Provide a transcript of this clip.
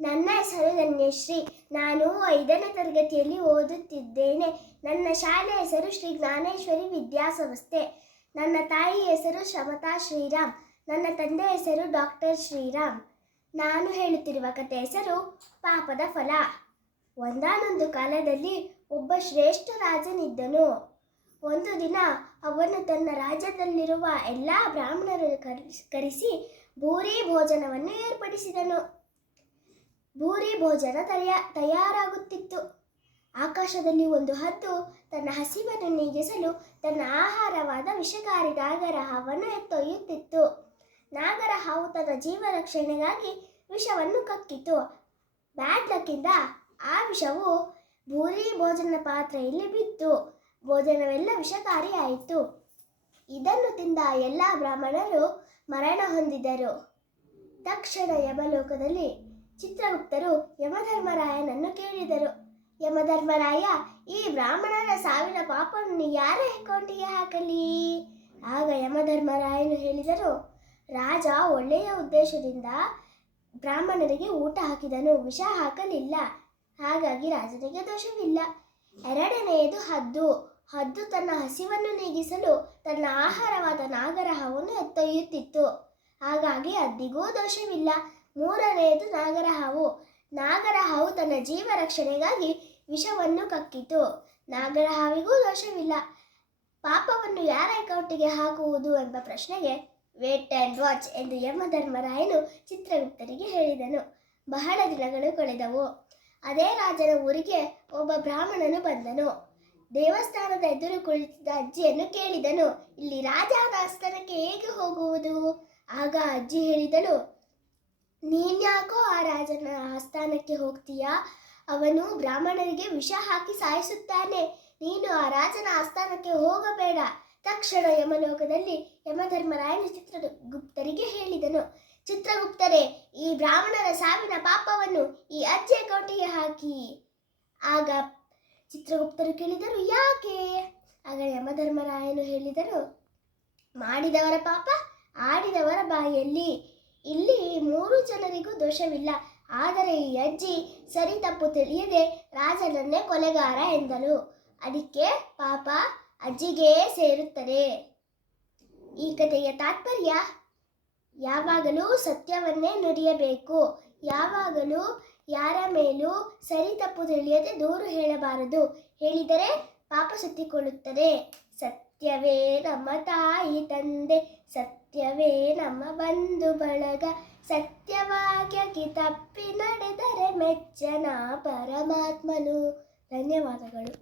ನನ್ನ ಹೆಸರು ಧನ್ಯಶ್ರೀ. ನಾನು 5ನೇ ತರಗತಿಯಲ್ಲಿ ಓದುತ್ತಿದ್ದೇನೆ. ನನ್ನ ಶಾಲೆ ಹೆಸರು ಶ್ರೀ ಜ್ಞಾನೇಶ್ವರಿ ವಿದ್ಯಾಸಂಸ್ಥೆ. ನನ್ನ ತಾಯಿ ಹೆಸರು ಶಮತಾ ಶ್ರೀರಾಮ್. ನನ್ನ ತಂದೆ ಹೆಸರು ಡಾಕ್ಟರ್ ಶ್ರೀರಾಮ್. ನಾನು ಹೇಳುತ್ತಿರುವ ಕಥೆ ಹೆಸರು ಪಾಪದ ಫಲ. ಒಂದಾನೊಂದು ಕಾಲದಲ್ಲಿ ಒಬ್ಬ ಶ್ರೇಷ್ಠ ರಾಜನಿದ್ದನು. ಒಂದು ದಿನ ಅವನು ತನ್ನ ರಾಜ್ಯದಲ್ಲಿರುವ ಎಲ್ಲ ಬ್ರಾಹ್ಮಣರನ್ನು ಕರೆಸಿ ಭೂರಿ ಭೋಜನವನ್ನು ಏರ್ಪಡಿಸಿದನು. ಭೂರಿ ಭೋಜನ ತಯಾರಾಗುತ್ತಿತ್ತು. ಆಕಾಶದಲ್ಲಿ ಒಂದು ಹದ್ದು ತನ್ನ ಹಸಿವನ್ನು ನೀಗಿಸಲು ತನ್ನ ಆಹಾರವಾದ ವಿಷಕಾರಿ ನಾಗರಹಾವನ್ನು ಎತ್ತೊಯ್ಯುತ್ತಿತ್ತು. ನಾಗರಹಾವು ತನ್ನ ಜೀವ ರಕ್ಷಣೆಗಾಗಿ ವಿಷವನ್ನು ಕಕ್ಕಿತು. ಬ್ಯಾಡ್ ಲಕ್ಕಿಂದ ಆ ವಿಷವು ಭೂರಿ ಭೋಜನ ಪಾತ್ರೆಯಲ್ಲಿ ಬಿತ್ತು. ಭೋಜನವೆಲ್ಲ ವಿಷಕಾರಿಯಾಯಿತು. ಇದನ್ನು ತಿಂದ ಎಲ್ಲ ಬ್ರಾಹ್ಮಣರು ಮರಣ ಹೊಂದಿದರು. ತಕ್ಷಣ ಯಮಲೋಕದಲ್ಲಿ ಚಿತ್ರಗುಪ್ತರು ಯಮಧರ್ಮರಾಯನನ್ನು ಕೇಳಿದರು. ಯಮಧರ್ಮರಾಯ, ಈ ಬ್ರಾಹ್ಮಣರ ಸಾವಿನ ಪಾಪವನ್ನು ಯಾರ ಅಕೌಂಟಿಗೆ ಹಾಕಲಿ? ಆಗ ಯಮಧರ್ಮರಾಯನು ಹೇಳಿದರು, ರಾಜ ಒಳ್ಳೆಯ ಉದ್ದೇಶದಿಂದ ಬ್ರಾಹ್ಮಣರಿಗೆ ಊಟ ಹಾಕಿದನು, ವಿಷ ಹಾಕಲಿಲ್ಲ. ಹಾಗಾಗಿ ರಾಜನಿಗೆ ದೋಷವಿಲ್ಲ. ಎರಡನೆಯದು ಹದ್ದು. ಹದ್ದು ತನ್ನ ಹಸಿವನ್ನು ನೀಗಿಸಲು ತನ್ನ ಆಹಾರವಾದ ನಾಗರಹಾವನ್ನು ಎತ್ತೊಯ್ಯುತ್ತಿತ್ತು. ಹಾಗಾಗಿ ಹದ್ದಿಗೂ ದೋಷವಿಲ್ಲ. ಮೂರನೆಯದು ನಾಗರಹಾವು. ನಾಗರಹಾವು ತನ್ನ ಜೀವ ರಕ್ಷಣೆಗಾಗಿ ವಿಷವನ್ನು ಕಕ್ಕಿತು. ನಾಗರಹಾವಿಗೂ ದೋಷವಿಲ್ಲ. ಪಾಪವನ್ನು ಯಾರ ಅಕೌಂಟಿಗೆ ಹಾಕುವುದು ಎಂಬ ಪ್ರಶ್ನೆಗೆ ವೇಟ್ ಆ್ಯಂಡ್ ವಾಚ್ ಎಂದು ಯಮಧರ್ಮರಾಯನು ಚಿತ್ರಗುಪ್ತರಿಗೆ ಹೇಳಿದನು. ಬಹಳ ದಿನಗಳು ಕಳೆದವು. ಅದೇ ರಾಜನ ಊರಿಗೆ ಒಬ್ಬ ಬ್ರಾಹ್ಮಣನು ಬಂದನು. ದೇವಸ್ಥಾನದ ಎದುರು ಕುಳಿತಿದ್ದ ಅಜ್ಜಿಯನ್ನು ಕೇಳಿದನು, ಇಲ್ಲಿ ರಾಜನ ಆಸ್ಥಾನಕ್ಕೆ ಹೇಗೆ ಹೋಗುವುದು? ಆಗ ಅಜ್ಜಿ ಹೇಳಿದಳು, ನೀನ್ಯಾಕೋ ಆ ರಾಜನ ಆಸ್ಥಾನಕ್ಕೆ ಹೋಗ್ತೀಯಾ? ಅವನು ಬ್ರಾಹ್ಮಣರಿಗೆ ವಿಷ ಹಾಕಿ ಸಾಯಿಸುತ್ತಾನೆ. ನೀನು ಆ ರಾಜನ ಆಸ್ಥಾನಕ್ಕೆ ಹೋಗಬೇಡ. ತಕ್ಷಣ ಯಮಲೋಕದಲ್ಲಿ ಯಮಧರ್ಮರಾಯನು ಚಿತ್ರಗುಪ್ತರಿಗೆ ಹೇಳಿದನು, ಚಿತ್ರಗುಪ್ತರೇ, ಈ ಬ್ರಾಹ್ಮಣರ ಸಾವಿನ ಪಾಪವನ್ನು ಈ ಅಜ್ಜಿ ಅಕೌಂಟಿಗೆ ಹಾಕಿ. ಆಗ ಚಿತ್ರಗುಪ್ತರು ಕೇಳಿದರು, ಯಾಕೆ? ಆಗ ಯಮಧರ್ಮರಾಯನು ಹೇಳಿದರು, ಮಾಡಿದವರ ಪಾಪ ಆಡಿದವರ ಬಾಯಲ್ಲಿ. ಇಲ್ಲಿ 3 ಜನರಿಗೂ ದೋಷವಿಲ್ಲ. ಆದರೆ ಈ ಅಜ್ಜಿ ಸರಿ ತಪ್ಪು ತಿಳಿಯದೆ ರಾಜನನ್ನೇ ಕೊಲೆಗಾರ ಎಂದಳು. ಅದಕ್ಕೆ ಪಾಪ ಅಜ್ಜಿಗೆ ಸೇರುತ್ತದೆ. ಈ ಕಥೆಯ ತಾತ್ಪರ್ಯ, ಯಾವಾಗಲೂ ಸತ್ಯವನ್ನೇ ನುಡಿಯಬೇಕು. ಯಾವಾಗಲೂ ಯಾರ ಮೇಲೂ ಸರಿ ತಪ್ಪು ತಿಳಿಯದೆ ದೂರು ಹೇಳಬಾರದು. ಹೇಳಿದರೆ ಪಾಪ ಸುತ್ತಿಕೊಳ್ಳುತ್ತದೆ. ಸತ್ಯವೇ ನಮ್ಮ ತಾಯಿ ತಂದೆ, ಸತ್ಯವೇ ನಮ್ಮ ಬಂಧು ಬಳಗ, ಸತ್ಯವಾಕ್ಯಕ್ಕೆ ತಪ್ಪಿ ನಡೆದರೆ ಮೆಚ್ಚನ ಪರಮಾತ್ಮನು. ಧನ್ಯವಾದಗಳು.